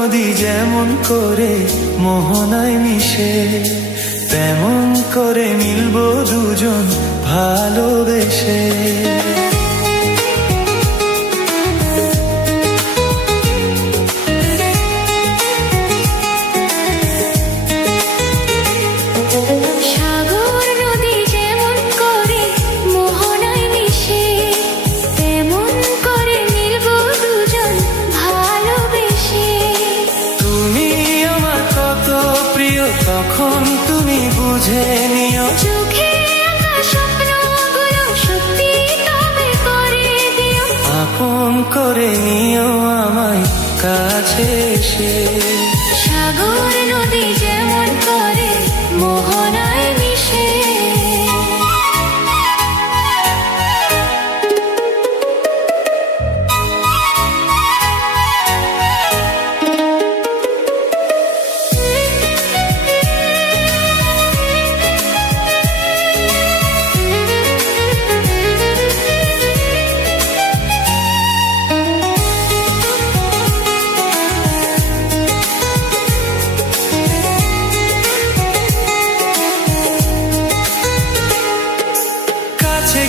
নদী যেমন করে মোহনায় মিশে, তেমন করে মিলবো দুজন ভালোবেসে। তখন তুমি বুঝে নিও, চোখে আঁকা স্বপ্নগুলো সত্যি তবে করে দিও। আপন করে নিও আমায় কাছে এসে। সাগর নদী যেমন করে মোহনায় মিশে।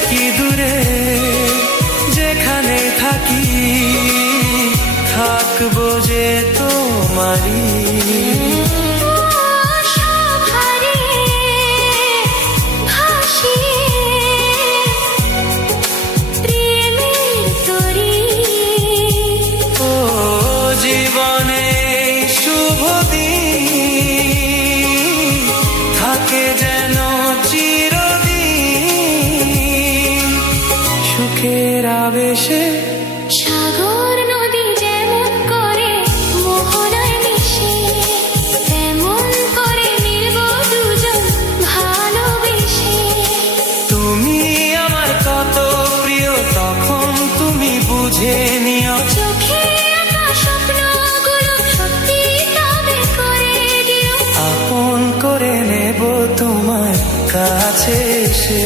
কি দূরে যেখানে থাকি, থাকবো যে তোমারি। জীবনে শুভ দিন থাকে যেন সুখের আবেশে। সাগর নদী যেমন করে মোহনায় মিশে, তেমন করে মিলবো দুজন ভালোবেসে। তুমি আমার কত প্রিয় তখন তুমি বুঝে নিও, চোখে আঁকা স্বপ্নগুলো সত্যি তবে করে দিও। আপন করে নেব তোমার কাছে এসে।